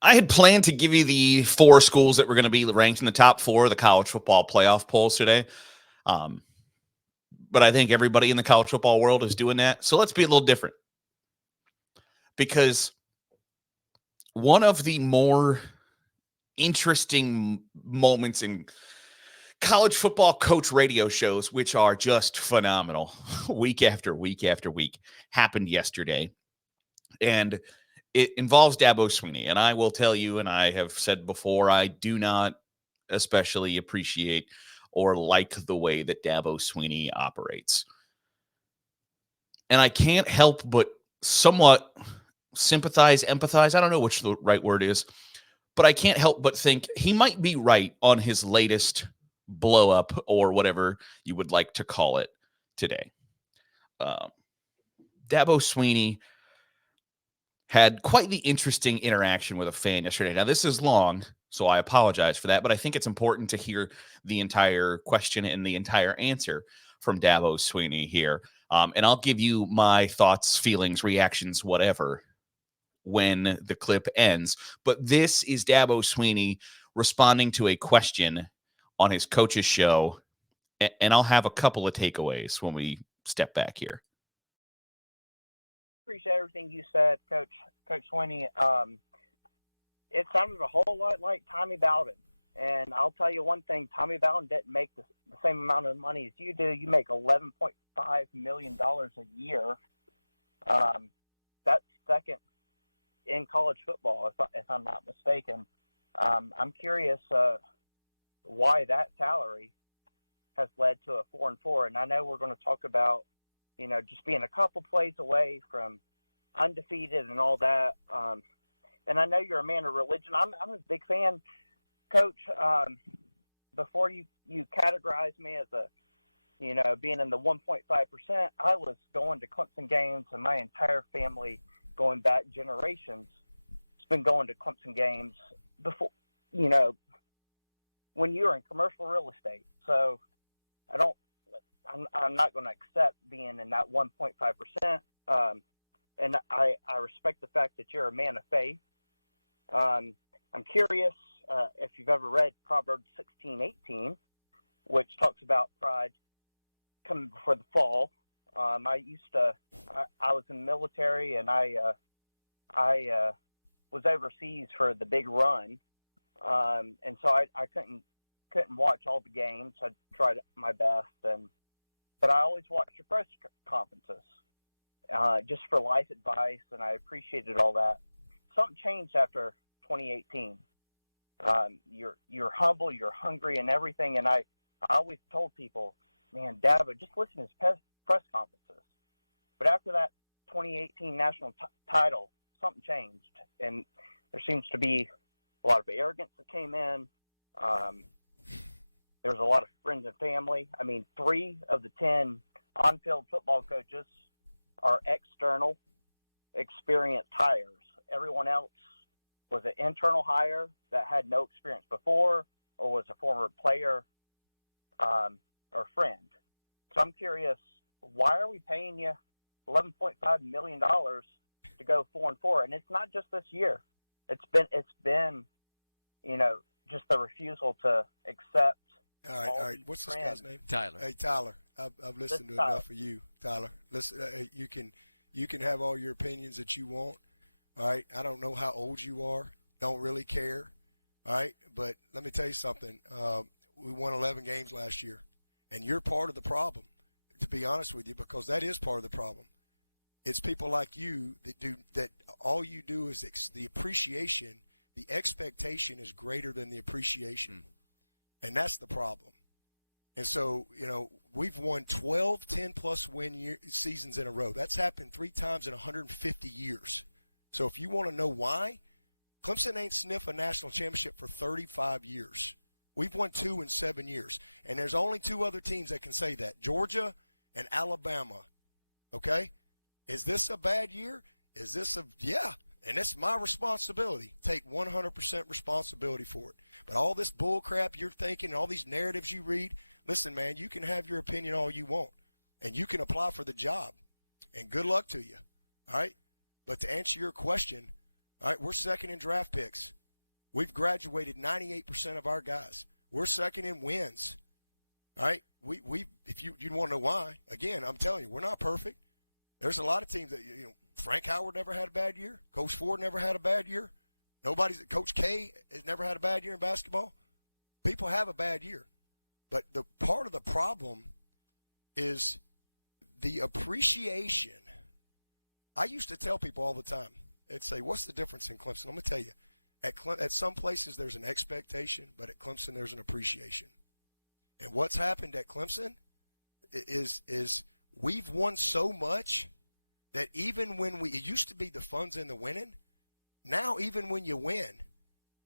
I had planned to give you the 4 schools that were going to be ranked in the top 4 of the college football playoff polls today. Um, but I think everybody in the college football world is doing that. So let's be a little different. Because one of the more interesting moments in college football coach radio shows, which are just phenomenal week after week after week, happened yesterday. And it involves Dabo Swinney. And I will tell you, and I have said before, I do not especially appreciate or like the way that Dabo Swinney operates. And I can't help but somewhat sympathize, empathize. I don't know which the right word is, but I can't help but think he might be right on his latest blow up or whatever you would like to call it today. Dabo Swinney had quite the interesting interaction with a fan yesterday. Now, this is long, so I apologize for that, but I think it's important to hear the entire question and the entire answer from Dabo Swinney here. And I'll give you my thoughts, feelings, reactions, whatever, when the clip ends. But this is Dabo Swinney responding to a question on his coach's show, and I'll have a couple of takeaways when we step back here. Appreciate everything you said, Coach Swinney. It sounded a whole lot like Tommy Bowden. And I'll tell you one thing, Tommy Bowden didn't make the same amount of money as you do. You make $11.5 million a year. That's second in college football, if I'm not mistaken. I'm curious why that salary has led to a 4-4. And I know we're going to talk about, just being a couple plays away from undefeated and all that. And I know you're a man of religion. I'm a big fan, Coach. Before you categorize me as being in the 1.5%, I was going to Clemson games, and my entire family, going back generations, has been going to Clemson games before, when you were in commercial real estate. So I'm not going to accept being in that 1.5%. And I respect the fact that you're a man of faith. I'm curious if you've ever read Proverbs 16:18, which talks about pride coming before the fall. I was in the military, and I was overseas for the big run. And so I couldn't watch all the games. I tried my best, but I always watched your press conferences just for life advice, and I appreciated all that. Something changed after 2018. You're humble, you're hungry, and everything. And I always told people, man, Dabo, just listen to his press conferences. But after that 2018 national title, something changed, and there seems to be a lot of arrogance that came in. There's a lot of friends and family. I mean, 3 of the 10 on-field football coaches are external, experienced hires. Everyone else was an internal hire that had no experience before, or was a former player or friend. So I'm curious, why are we paying you $11.5 million to go 4-4? And it's not just this year. It's been just the refusal to accept. All right. What's this guy's name? Tyler. Hey, Tyler. I've listened to enough of you, Tyler. Listen, you can have all your opinions that you want. All right. I don't know how old you are. Don't really care. All right. But let me tell you something. We won 11 games last year, and you're part of the problem, to be honest with you, because that is part of the problem. It's people like you that all you do is the appreciation. The expectation is greater than the appreciation. And that's the problem. And so, we've won 12 10-plus win seasons in a row. That's happened 3 times in 150 years. So if you want to know why, Clemson ain't sniffed a national championship for 35 years. We've won 2 in 7 years. And there's only 2 other teams that can say that, Georgia and Alabama. Okay? Is this a bad year? Yeah. And it's my responsibility. Take 100% responsibility for it. But all this bull crap you're thinking, all these narratives you read, listen, man, you can have your opinion all you want. And you can apply for the job. And good luck to you. All right? But to answer your question, All right, we're second in draft picks. We've graduated 98% of our guys. We're second in wins. All right, we if you want to know why, again, I'm telling you, we're not perfect. There's a lot of teams that, Frank Howard never had a bad year. Coach Ford never had a bad year. Coach K has never had a bad year in basketball. People have a bad year. But the part of the problem is the appreciation. I used to tell people all the time, they'd say, what's the difference in Clemson? I'm going to tell you. At some places there's an expectation, but at Clemson there's an appreciation. And what's happened at Clemson is we've won so much that even when it used to be the fun's in the winning, now even when you win,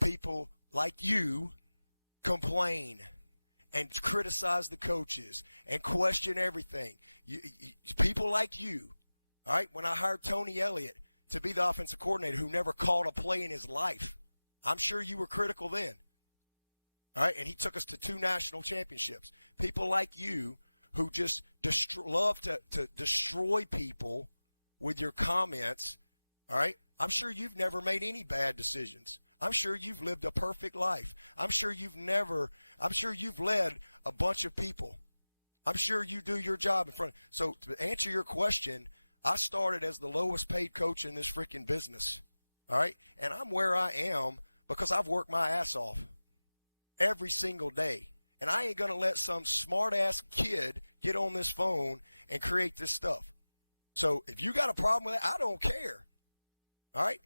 people like you complain and criticize the coaches and question everything. People like you, all right, when I hired Tony Elliott to be the offensive coordinator who never called a play in his life, I'm sure you were critical then. All right, and he took us to 2 national championships. People like you who just love to destroy people with your comments, all right? I'm sure you've never made any bad decisions. I'm sure you've lived a perfect life. I'm sure you've led a bunch of people. I'm sure you do your job in front. So to answer your question, I started as the lowest paid coach in this freaking business, all right? And I'm where I am because I've worked my ass off every single day. And I ain't going to let some smart-ass kid get on this phone and create this stuff. So if you got a problem with that, I don't care. All right?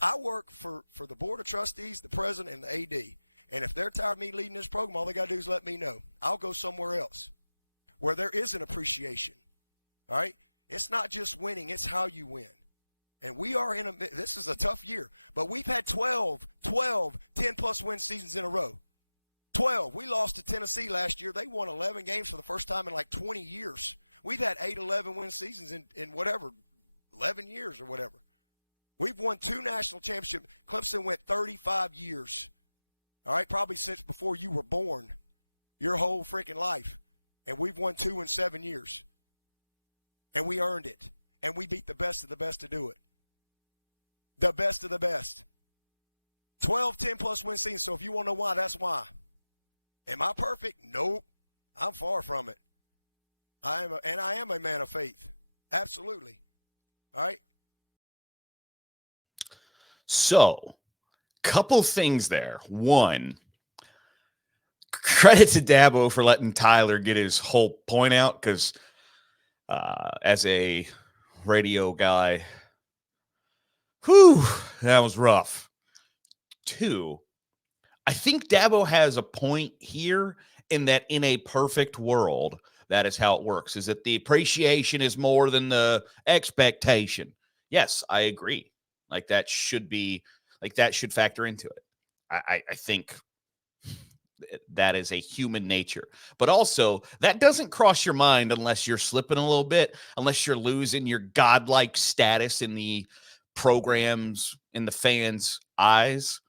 I work for the Board of Trustees, the president, and the AD. And if they're tired of me leading this program, all they got to do is let me know. I'll go somewhere else where there is an appreciation. All right? It's not just winning. It's how you win. And we are this is a tough year. But we've had 12, 10-plus win seasons in a row. 12. We lost to Tennessee last year. They won 11 games for the first time in like 20 years. We've had 8, 11 win seasons in whatever, 11 years or whatever. We've won 2 national championships. Clemson went 35 years. All right, probably since before you were born, your whole freaking life. And we've won 2 in 7 years. And we earned it. And we beat the best of the best to do it. The best of the best. 12, 10-plus win seasons. So if you want to know why, that's why. Am I perfect? Nope. I'm far from it. I am a man of faith. Absolutely. All right? So, couple things there. One, credit to Dabo for letting Tyler get his whole point out, because as a radio guy, that was rough. 2, I think Dabo has a point here in that in a perfect world, that is how it works, is that the appreciation is more than the expectation. Yes, I agree. Like that should factor into it. I think that is a human nature. But also, that doesn't cross your mind unless you're slipping a little bit, unless you're losing your godlike status in the programs, in the fans' eyes.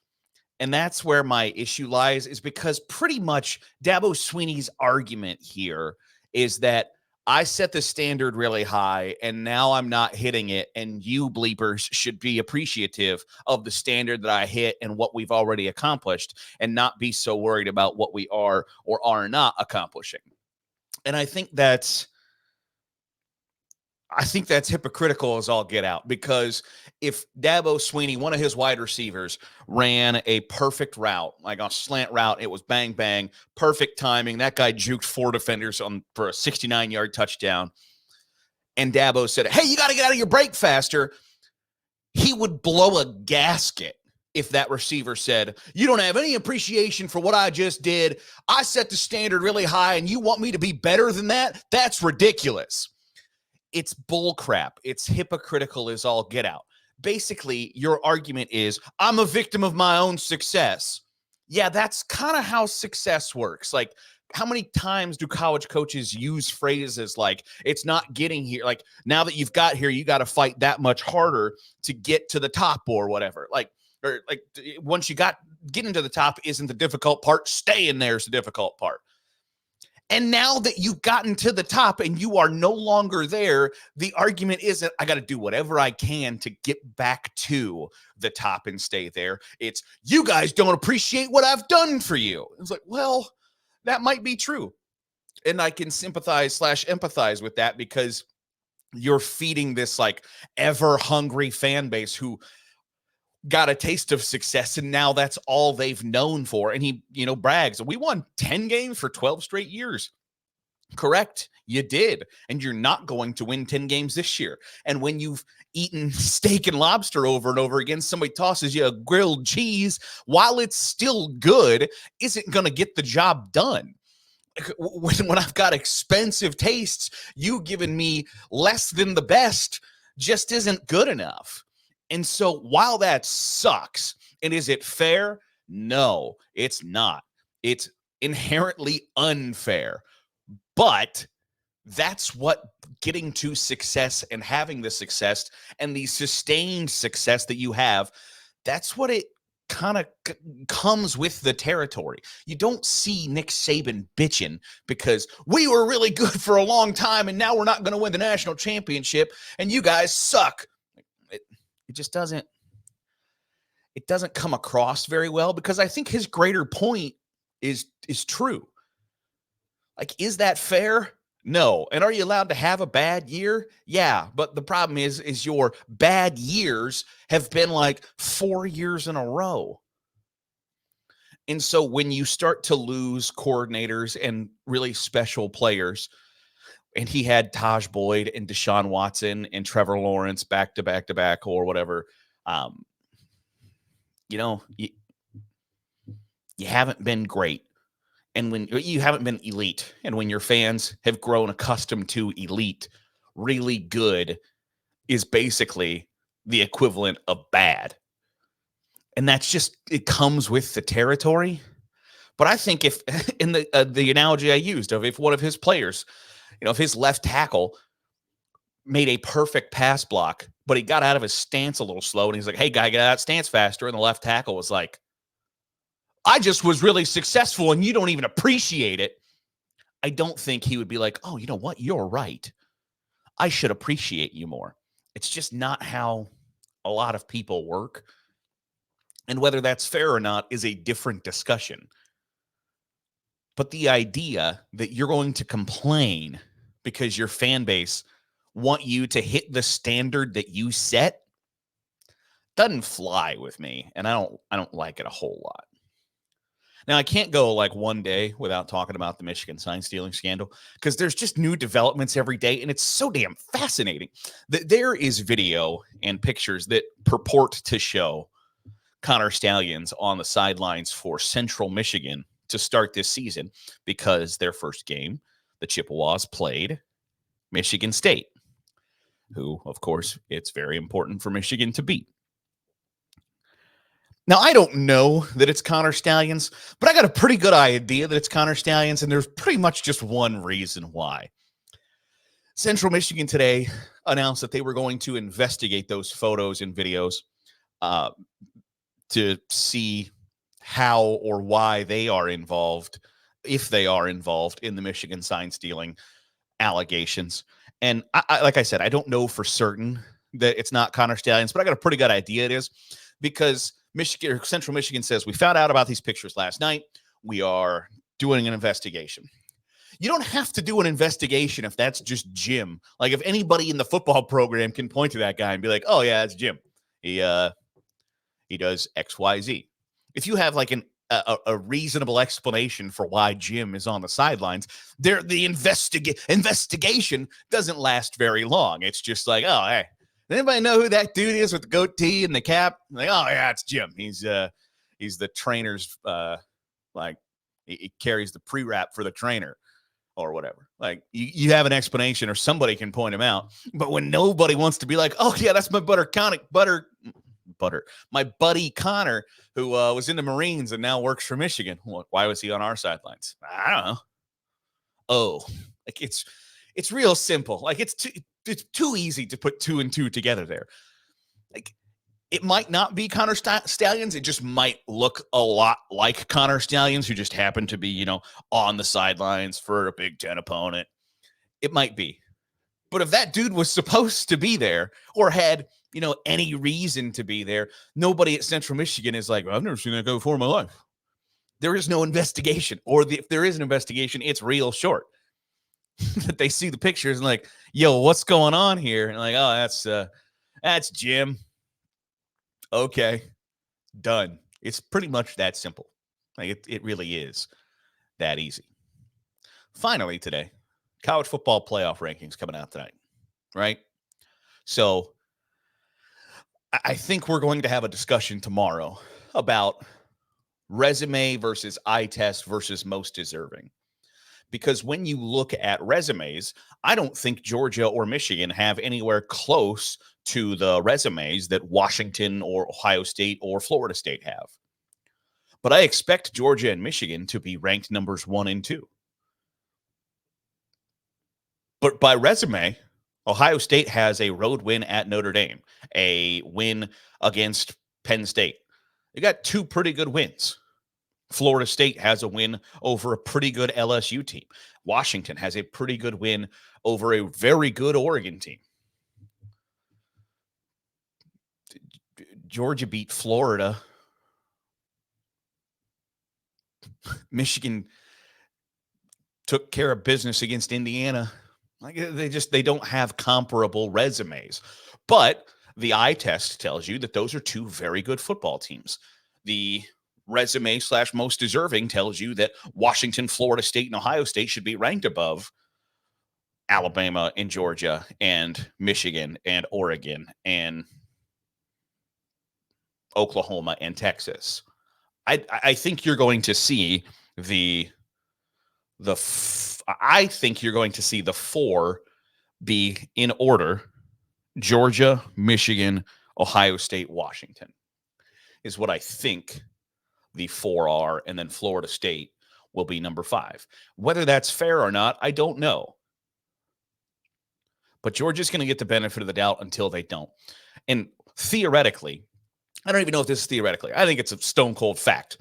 And that's where my issue lies, is because pretty much Dabo Swinney's argument here is that I set the standard really high and now I'm not hitting it, and you bleepers should be appreciative of the standard that I hit and what we've already accomplished and not be so worried about what we are or are not accomplishing. And I think that's hypocritical as all get out, because if Dabo Swinney, one of his wide receivers, ran a perfect route, like a slant route, it was bang, bang, perfect timing. That guy juked 4 defenders for a 69-yard touchdown. And Dabo said, hey, you got to get out of your break faster. He would blow a gasket if that receiver said, you don't have any appreciation for what I just did. I set the standard really high and you want me to be better than that? That's ridiculous. It's bull crap. It's hypocritical as all get out. Basically, your argument is, I'm a victim of my own success. Yeah, that's kind of how success works. Like, how many times do college coaches use phrases like, it's not getting here? Like, now that you've got here, you got to fight that much harder to get to the top or whatever. Once you getting to the top isn't the difficult part. Staying there is the difficult part. And now that you've gotten to the top and you are no longer there, the argument isn't, I got to do whatever I can to get back to the top and stay there. It's, you guys don't appreciate what I've done for you. It's like, well, that might be true. And I can sympathize/empathize with that, because you're feeding this like ever hungry fan base who got a taste of success, and now that's all they've known for. And he, brags, we won 10 games for 12 straight years. Correct. You did. And you're not going to win 10 games this year. And when you've eaten steak and lobster over and over again, somebody tosses you a grilled cheese, while it's still good, isn't going to get the job done. When I've got expensive tastes, you giving me less than the best just isn't good enough. And so while that sucks, and is it fair? No, it's not. It's inherently unfair. But that's what getting to success and having the success and the sustained success that you have, that's what it kind of comes with the territory. You don't see Nick Saban bitching because we were really good for a long time and now we're not going to win the national championship and you guys suck. It just doesn't come across very well, because I think his greater point is true. Like, is that fair? No. And are you allowed to have a bad year? Yeah. But the problem is your bad years have been like 4 years in a row. And so when you start to lose coordinators and really special players, and he had Taj Boyd and Deshaun Watson and Trevor Lawrence back to back to back or whatever, you haven't been great. And when you haven't been elite, and when your fans have grown accustomed to elite, really good is basically the equivalent of bad. And that's just, it comes with the territory. But I think if, in the analogy I used of, if one of his players, if his left tackle made a perfect pass block, but he got out of his stance a little slow, and he's like, hey, guy, get out of stance faster. And the left tackle was like, I just was really successful and you don't even appreciate it. I don't think he would be like, oh, you know what? You're right. I should appreciate you more. It's just not how a lot of people work. And whether that's fair or not is a different discussion. But the idea that you're going to complain because your fan base want you to hit the standard that you set doesn't fly with me. And I don't like it a whole lot. Now, I can't go like one day without talking about the Michigan sign stealing scandal, because there's just new developments every day, and it's so damn fascinating that there is video and pictures that purport to show Connor Stallions on the sidelines for Central Michigan to start this season, because their first game, the Chippewas played Michigan State, who, of course, it's very important for Michigan to beat. Now, I don't know that it's Connor Stallions, but I got a pretty good idea that it's Connor Stallions, and there's pretty much just one reason why. Central Michigan today announced that they were going to investigate those photos and videos to see how or why they are involved, if they are involved in the Michigan sign stealing allegations. And like I said, I don't know for certain that it's not Connor Stallions, but I got a pretty good idea it is, because Central Michigan says, we found out about these pictures last night. We are doing an investigation. You don't have to do an investigation if that's just Jim. Like, if anybody in the football program can point to that guy and be like, oh yeah, it's Jim. He does X, Y, Z. If you have like a reasonable explanation for why Jim is on the sidelines, the investigation doesn't last very long. It's just like, oh, hey, does anybody know who that dude is with the goatee and the cap? Like, oh yeah, it's Jim. He's the trainer's like he carries the pre-wrap for the trainer or whatever. Like, you have an explanation, or somebody can point him out. But when nobody wants to be like, oh yeah, that's my my buddy Connor, who was in the Marines and now works for Michigan. Why was he on our sidelines? I don't know. Oh, like it's real simple. Like, it's too easy to put two and two together there. Like, It might not be Connor Stallions. It just might look a lot like Connor Stallions, who just happened to be, on the sidelines for a Big Ten opponent. It might be. But if that dude was supposed to be there or had, any reason to be there, nobody at Central Michigan is like, well, I've never seen that guy before in my life. There is no investigation. Or if there is an investigation, it's real short. That they see the pictures and like, yo, what's going on here? And like, oh, that's Jim. Okay, done. It's pretty much that simple. Like it really is that easy. Finally today, college football playoff rankings coming out tonight, right? So I think we're going to have a discussion tomorrow about resume versus eye test versus most deserving. Because when you look at resumes, I don't think Georgia or Michigan have anywhere close to the resumes that Washington or Ohio State or Florida State have. But I expect Georgia and Michigan to be ranked numbers 1 and 2. But by resume, Ohio State has a road win at Notre Dame, a win against Penn State. They got 2 pretty good wins. Florida State has a win over a pretty good LSU team. Washington has a pretty good win over a very good Oregon team. Georgia beat Florida. Michigan took care of business against Indiana. Like they don't have comparable resumes. But the eye test tells you that those are 2 very good football teams. The resume / most deserving tells you that Washington, Florida State, and Ohio State should be ranked above Alabama and Georgia and Michigan and Oregon and Oklahoma and Texas. I think you're going to see I think you're going to see the 4 be in order: Georgia, Michigan, Ohio State, Washington is what I think the 4 are, and then Florida State will be number 5. Whether that's fair or not, I don't know. But Georgia's going to get the benefit of the doubt until they don't. And theoretically, I don't even know if this is theoretically, I think it's a stone cold fact.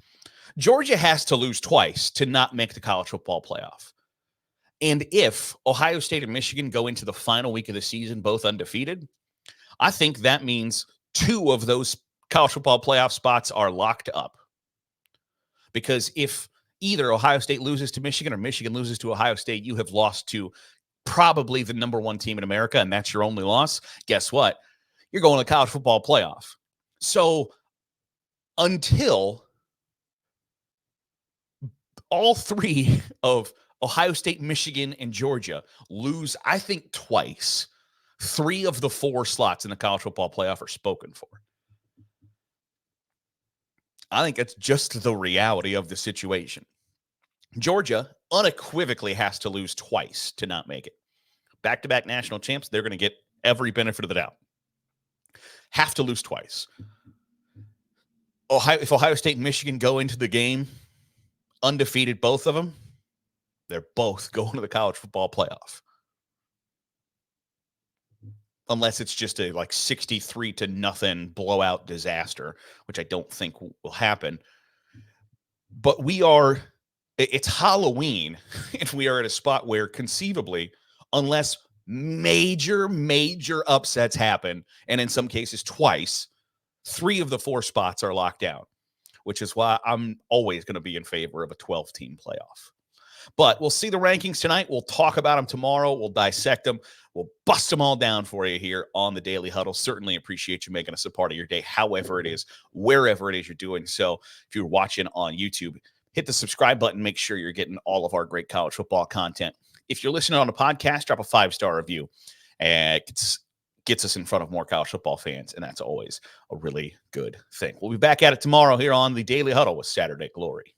Georgia has to lose twice to not make the college football playoff. And if Ohio State and Michigan go into the final week of the season both undefeated, I think that means 2 of those college football playoff spots are locked up. Because if either Ohio State loses to Michigan or Michigan loses to Ohio State, you have lost to probably the number 1 team in America, and that's your only loss. Guess what? You're going to the college football playoff. So until all 3 of Ohio State, Michigan, and Georgia lose, I think twice, 3 of the 4 slots in the college football playoff are spoken for. I think that's just the reality of the situation. Georgia unequivocally has to lose twice to not make it. Back-to-back national champs, they're going to get every benefit of the doubt. Have to lose twice. If Ohio State and Michigan go into the game undefeated, both of them, they're both going to the college football playoff. Unless it's just a 63-0 blowout disaster, which I don't think will happen. But it's Halloween, and we are at a spot where conceivably, unless major upsets happen, and in some cases twice, 3 of the 4 spots are locked down, which is why I'm always going to be in favor of a 12-team playoff. But we'll see the rankings tonight. We'll talk about them tomorrow. We'll dissect them. We'll bust them all down for you here on the Daily Huddle. Certainly appreciate you making us a part of your day, however it is, wherever it is you're doing so. If you're watching on YouTube, hit the subscribe button. Make sure you're getting all of our great college football content. If you're listening on a podcast, drop a 5-star review. It gets us in front of more college football fans, and that's always a really good thing. We'll be back at it tomorrow here on the Daily Huddle with Saturday Glory.